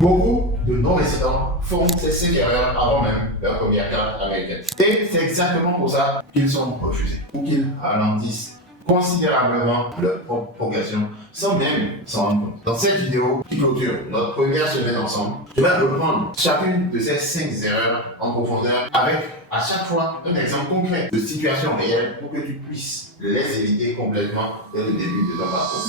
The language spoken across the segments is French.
Beaucoup de non-résidents font ces 5 erreurs avant même leur première carte américaine. Et c'est exactement pour ça qu'ils sont refusés ou qu'ils ralentissent considérablement leur propre progression sans même s'en rendre compte. Dans cette vidéo qui clôture notre première semaine ensemble, je vais reprendre chacune de ces 5 erreurs en profondeur avec à chaque fois un exemple concret de situation réelle pour que tu puisses les éviter complètement dès le début de ton parcours.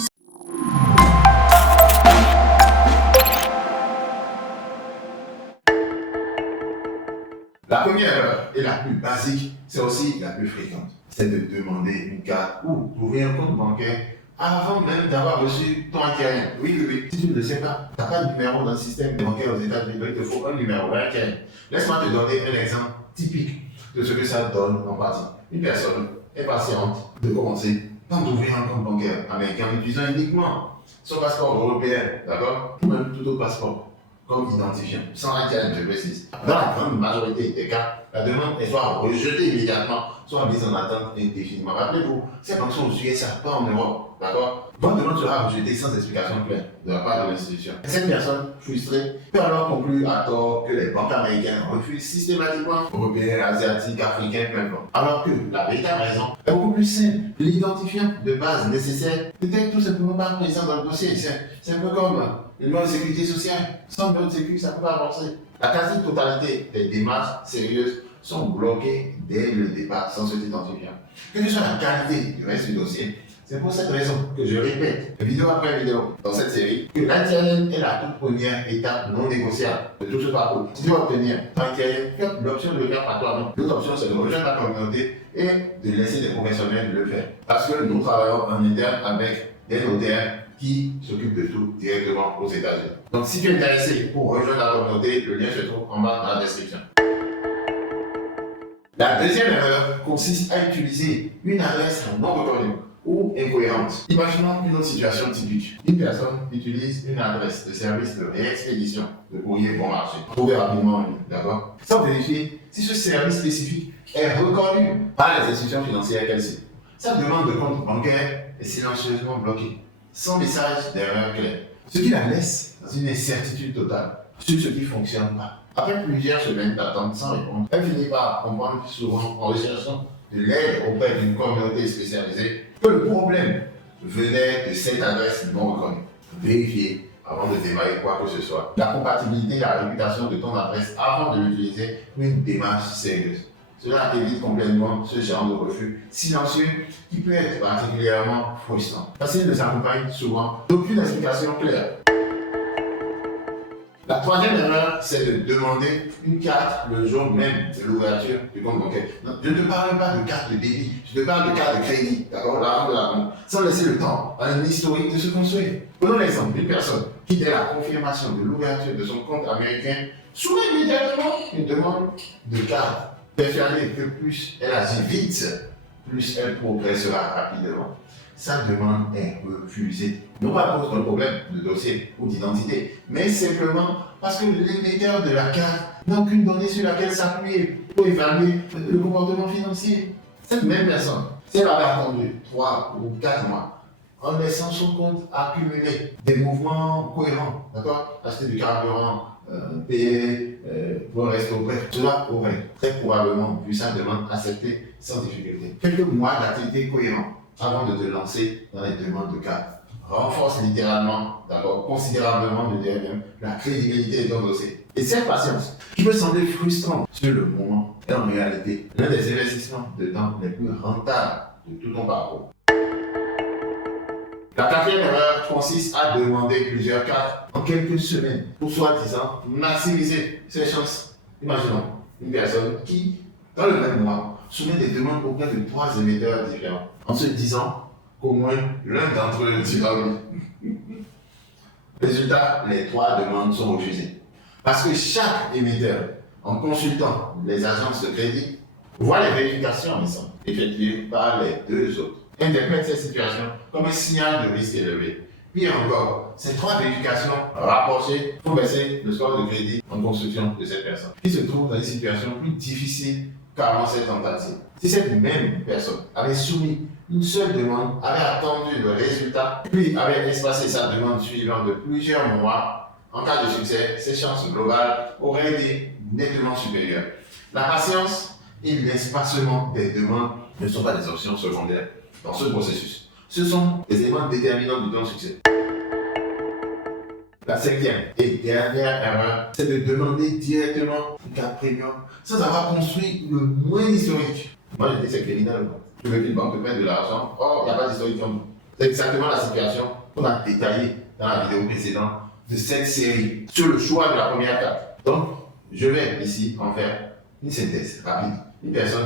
La première erreur et la plus basique, c'est aussi la plus fréquente. C'est de demander une carte ou d'ouvrir un compte bancaire avant même d'avoir reçu ton intérêt. Oui. Si tu ne le sais pas, tu n'as pas de numéro dans le système bancaire aux États-Unis, il te faut un numéro intérêt. Laisse-moi te donner un exemple typique de ce que ça donne en partie. Une personne est patiente de commencer par d'ouvrir un compte bancaire américain en utilisant uniquement son passeport européen, d'accord? Ou même tout autre passeport comme identifiant, sans intérêt, je précise. Dans la grande majorité des cas, la demande est soit rejetée immédiatement, soit mise en attente indéfiniment. Rappelez-vous, ces fonctions aux USA, pas en Europe, d'accord? Votre demande sera rejetée sans explication claire de la part de l'institution. Cette personne frustrée peut alors conclure à tort que les banques américaines refusent systématiquement européens, asiatiques, africains, peu importe. Alors que la véritable raison est beaucoup plus simple. L'identifiant de base nécessaire n'était tout simplement pas présent dans le dossier. C'est un peu comme le numéro de sécurité sociale. Sans numéro de sécurité, ça ne peut pas avancer. La quasi-totalité des démarches sérieuses sont bloquées dès le départ sans cet identifiant. Quelle que soit la qualité du reste du dossier, c'est pour cette raison que je répète, vidéo après vidéo, dans cette série, que l'intérêt est la toute première étape non négociable de tout ce parcours. Si tu veux obtenir ton intérêt, l'option de le faire par toi, non. L'autre option, c'est de rejoindre la communauté et de laisser des professionnels le faire. Parce que nous travaillons en interne avec des notaires qui s'occupent de tout directement aux États-Unis. Donc, si tu es intéressé pour rejoindre la communauté, le lien se trouve en bas dans la description. La deuxième erreur consiste à utiliser une adresse non reconnue ou incohérente. Imaginons une autre situation typique. Une personne utilise une adresse de service de réexpédition de courrier bon marché, trouvée rapidement en ligne, d'accord? Sans vérifier si ce service spécifique est reconnu par les institutions financières qu'elle cite. Sa demande de compte bancaire est silencieusement bloquée, sans message d'erreur claire, ce qui la laisse dans une incertitude totale sur ce qui ne fonctionne pas. Après plusieurs semaines d'attente sans réponse, elle finit par comprendre souvent en recherchant de l'aide auprès d'une communauté spécialisée que le problème venait de cette adresse non reconnue. Vérifiez avant de démarrer quoi que ce soit la compatibilité et la réputation de ton adresse avant de l'utiliser pour une démarche sérieuse. Cela évite complètement ce genre de refus silencieux qui peut être particulièrement frustrant. Parce qu'il ne s'accompagne souvent d'aucune explication claire. La troisième erreur, c'est de demander une carte le jour même de l'ouverture du compte bancaire. Non, je ne te parle pas de carte de débit, je te parle de carte de crédit, d'accord, l'argent de la banque, sans laisser le temps à un historique de se construire. Prenons l'exemple d'une personne qui, dès la confirmation de l'ouverture de son compte américain, soumet immédiatement une demande de carte. Persuadée que plus elle agit vite, plus elle progressera rapidement. Sa demande est refusée. Non pas à cause d'un problème de dossier ou d'identité, mais simplement parce que l'émetteur de la carte n'a aucune donnée sur laquelle s'appuyer pour évaluer le comportement financier. Cette même personne, si elle avait attendu 3 ou 4 mois, en laissant son compte accumuler des mouvements cohérents, d'accord? Acheter du carburant, payer pour un resto, bref, cela aurait très probablement vu sa demande acceptée sans difficulté. Quelques mois d'activité cohérente avant de te lancer dans les demandes de carte renforce littéralement, d'accord, considérablement, je dirais même, la crédibilité de ton dossier. Et cette patience, qui peut sembler frustrante sur le moment, est en réalité l'un des investissements de temps les plus rentables de tout ton parcours. La quatrième erreur consiste à demander plusieurs cartes en quelques semaines pour soi-disant maximiser ses chances. Imaginons une personne qui, dans le même mois, soumet des demandes auprès de 3 émetteurs différents en se disant qu'au moins l'un d'entre eux dira oui. Résultat, les 3 demandes sont refusées. Parce que chaque émetteur, en consultant les agences de crédit, voit les vérifications effectuées par les 2 autres. Interprète cette situation comme un signal de risque élevé. Pire encore, ces 3 vérifications rapprochées font baisser le score de crédit en construction de cette personne, qui se trouve dans une situation plus difficile qu'avant cette tentative. Si cette même personne avait soumis une seule demande, avait attendu le résultat, puis avait espacé sa demande suivante de plusieurs mois, En cas de succès, ses chances globales auraient été nettement supérieures. La patience, il laisse pas seulement des demandes, ne sont pas des options secondaires dans ce processus. Ce sont des éléments déterminants de ton succès. La cinquième et dernière erreur, c'est de demander directement une carte premium sans avoir construit le moins historique. Moi, j'ai dit c'est criminel. Tu veux qu'une banque te mette de l'argent, or, il n'y a pas d'historique comme nous. C'est exactement la situation qu'on a détaillée dans la vidéo précédente de cette série sur le choix de la première carte. Donc, je vais ici en faire une synthèse rapide. Une personne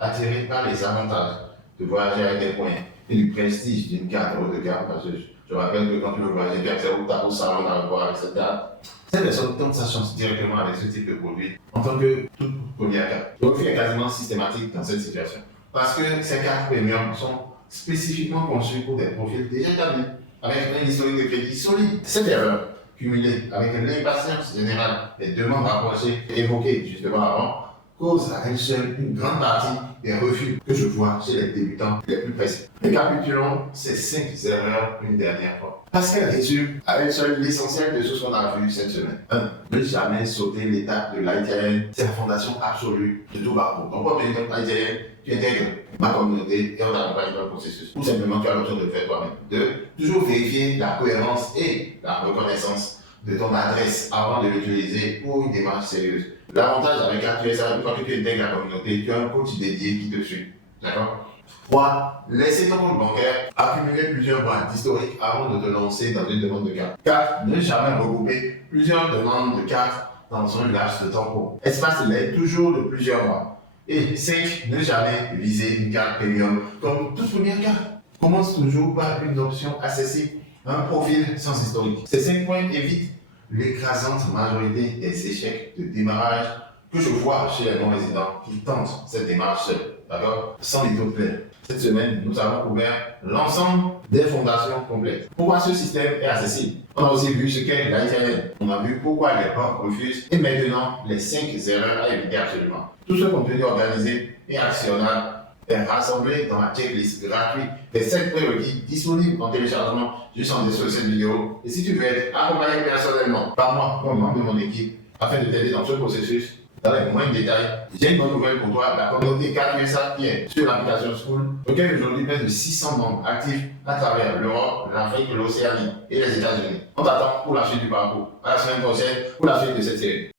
attirée par les avantages de voyager avec des points et du prestige d'une carte haut de gamme, parce que je rappelle que quand tu veux voyager, tu accèdes au salon d'aéroport avec cette carte. Cette personne tente sa chance directement avec ce type de produit en tant que toute première carte. Le refus est quasiment systématique dans cette situation. Parce que ces cartes premium sont spécifiquement conçues pour des profils déjà établis, avec un historique de crédit solide. Cette erreur, cumulée avec l'impatience générale des demandes rapprochées évoquées justement avant, cause à elle seule une grande partie des refus que je vois chez les débutants les plus pressés. Récapitulons ces 5 erreurs une dernière fois. Parce qu'elles résument à elle seule l'essentiel de tout ce qu'on a vu cette semaine. 1. Ne jamais sauter l'étape de l'ITN. C'est la fondation absolue de tout parcours. Donc, pour obtenir ton ITN, tu intègres ma communauté et on t'accompagne dans le processus. Ou simplement, tu as l'option de le faire toi-même. 2. Toujours vérifier la cohérence et la reconnaissance de ton adresse avant de l'utiliser pour une démarche sérieuse. L'avantage avec AQSA, une fois que tu intègres la communauté, tu as un coach dédié qui te suit. D'accord? 3. Laissez ton compte bancaire accumuler plusieurs mois d'historique avant de te lancer dans une demande de carte. 4. Ne jamais regrouper plusieurs demandes de carte dans un laps de temps court. Espace l'aide toujours de plusieurs mois. Et 5. Ne jamais viser une carte premium comme toute première carte. Commence toujours par une option accessible, un profil sans historique. Ces 5 points évitent l'écrasante majorité des échecs de démarrage que je vois chez les non-résidents qui tentent cette démarche seule. D'accord? Sans méthode claire. Cette semaine, nous avons couvert l'ensemble des fondations complètes. Pourquoi ce système est accessible? On a aussi vu ce qu'est l'ITN. On a vu pourquoi les banques refusent. Et maintenant, les 5 erreurs à éviter absolument. Tout ce contenu organisé et actionnable est rassemblé dans la checklist gratuite des 7 prérequis disponibles en téléchargement juste en dessous de cette vidéo. Et si tu veux être accompagné personnellement par moi ou un membre de mon équipe afin de t'aider dans ce processus, dans les moindres détails, j'ai une bonne nouvelle pour toi. La communauté KQSA qui est sur l'application School, auquel aujourd'hui près de 600 membres actifs à travers l'Europe, l'Afrique, l'Océanie et les États-Unis. On t'attend pour la suite du parcours. À la semaine prochaine pour la suite de cette série.